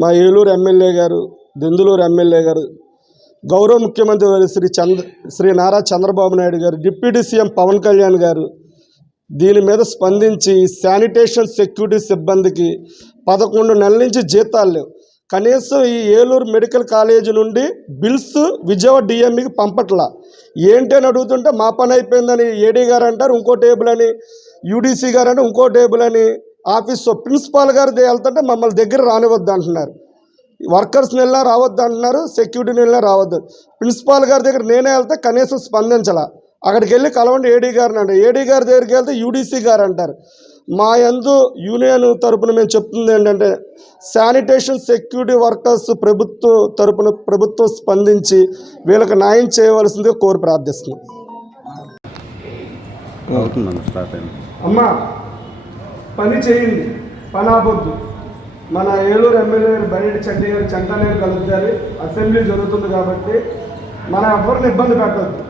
మా ఏలూరు ఎమ్మెల్యే గారు దెందులూరు ఎమ్మెల్యే గారు గౌరవ ముఖ్యమంత్రి శ్రీ చంద్ర శ్రీ నారా చంద్రబాబు నాయుడు గారు డిప్యూటీ సీఎం పవన్ కళ్యాణ్ గారు దీని మీద స్పందించి శానిటేషన్ సెక్యూరిటీ సిబ్బందికి పదకొండు నెలల నుంచి జీతాలు లేవు. కనీసం ఈ ఏలూరు మెడికల్ కాలేజీ నుండి బిల్స్ విజయవాడ డిఎంఈకి పంపట్లా. ఏంటి అని అడుగుతుంటే మా పని అయిపోయిందని ఏడీ గారు అంటారు ఇంకో టేబుల్ అని యూడీసీ గారు అంటే ఇంకో టేబుల్ అని ఆఫీస్ ప్రిన్సిపాల్ గారు వెళ్తుంటే మమ్మల్ని దగ్గర రానివద్దు అంటున్నారు. వర్కర్స్ నెల రావద్దు అంటున్నారు సెక్యూరిటీ నెల రావద్దు. ప్రిన్సిపాల్ గారి దగ్గర నేనే వెళ్తే కనీసం స్పందించాల. అక్కడికి వెళ్ళి కలవండి ఏడీ గారిని అంటే ఏడీ గారి దగ్గరికి వెళ్తే యూడీసీ గారు అంటారు. మా యందు యూనియన్ తరపున మేము చెప్తుంది ఏంటంటే శానిటేషన్ సెక్యూరిటీ వర్కర్స్ ప్రభుత్వం తరపున ప్రభుత్వం స్పందించి వీళ్ళకి న్యాయం చేయవలసిందిగా కోరి ప్రార్థిస్తున్నాం. అమ్మా! పని చేయండి పని మన ఏలూరు ఎమ్మెల్యే గారు బయట చెడ్డి గారు చెంటానేరు కలుపుతారు అసెంబ్లీ జరుగుతుంది కాబట్టి మన ఎవరిని ఇబ్బంది పెట్టద్దు.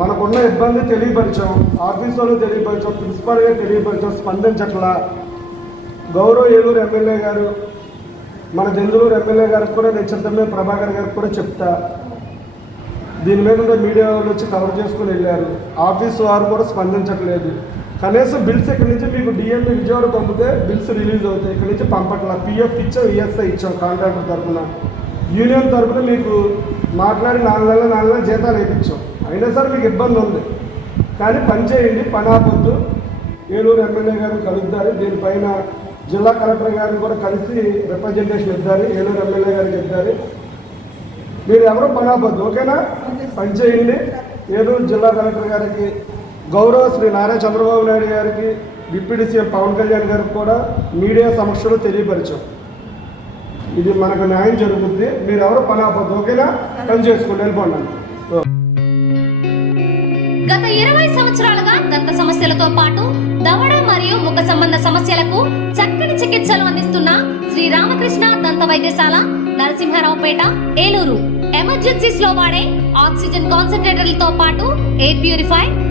మనకున్న ఇబ్బంది తెలియపరిచాం ఆఫీస్ వాళ్ళు తెలియపరిచాం ప్రిన్సిపాల్ గారు తెలియపరిచాం స్పందించట్లా. గౌరవ ఏలూరు ఎమ్మెల్యే గారు మన దెందులూరు ఎమ్మెల్యే గారికి కూడా నేను చింతమే ప్రభాకర్ గారికి కూడా చెప్తా. దీని మీద కూడా మీడియా వాళ్ళు వచ్చి కవర్ చేసుకుని వెళ్ళారు. ఆఫీస్ వారు కూడా స్పందించట్లేదు. కనీసం బిల్స్ ఇక్కడి నుంచి మీకు డిఎంఏ విజయవాడ పంపితే బిల్స్ రిలీజ్ అవుతాయి. ఇక్కడి నుంచి పంపట్లా. పిఎఫ్ ఇచ్చాం ఈఎస్ఐ ఇచ్చాం కాంట్రాక్టర్ తరఫున యూనియన్ తరఫున మీకు మాట్లాడి నాలుగు నెలల నాలుగు నెలల జీతాలు వేయించాం అయినా సరే మీకు ఇబ్బంది ఉంది. కానీ పని చేయండి పని ఆపొద్దు. ఏలూరు ఎమ్మెల్యే గారు కలుద్దారు. దీనిపైన జిల్లా కలెక్టర్ గారిని కూడా కలిసి రిప్రజెంటేషన్ ఇద్దారు. ఏలూరు ఎమ్మెల్యే గారికి ఇద్దారు. మీరు ఎవరు పనాపద్దు ఓకేనా? పని చేయండి. ఏలూరు జిల్లా కలెక్టర్ గారికి గౌరవ శ్రీ నారా చంద్రబాబు నాయుడు గారికి డిప్యూటీ సీఎం పవన్ కళ్యాణ్ గారికి కూడా మీడియా సమక్షంలో తెలియపరిచాం. ఇది మనకు న్యాయం జరుగుతుంది. మీరు ఎవరు పనాపద్దు ఓకేనా? పని చేసుకోండి వెళ్ళిపోండి గత ఇరవై సంవత్సరాలుగా దంత సమస్యలతో పాటు దవడ మరియు ముఖ సంబంధ సమస్యలకు చక్కని చికిత్సలు అందిస్తున్న శ్రీ రామకృష్ణ దంత వైద్యశాల నరసింహారావుపేట ఏలూరు. ఎమర్జెన్సీస్లో వాడే ఆక్సిజన్ కాన్సన్ట్రేటర్లతో పాటు air purify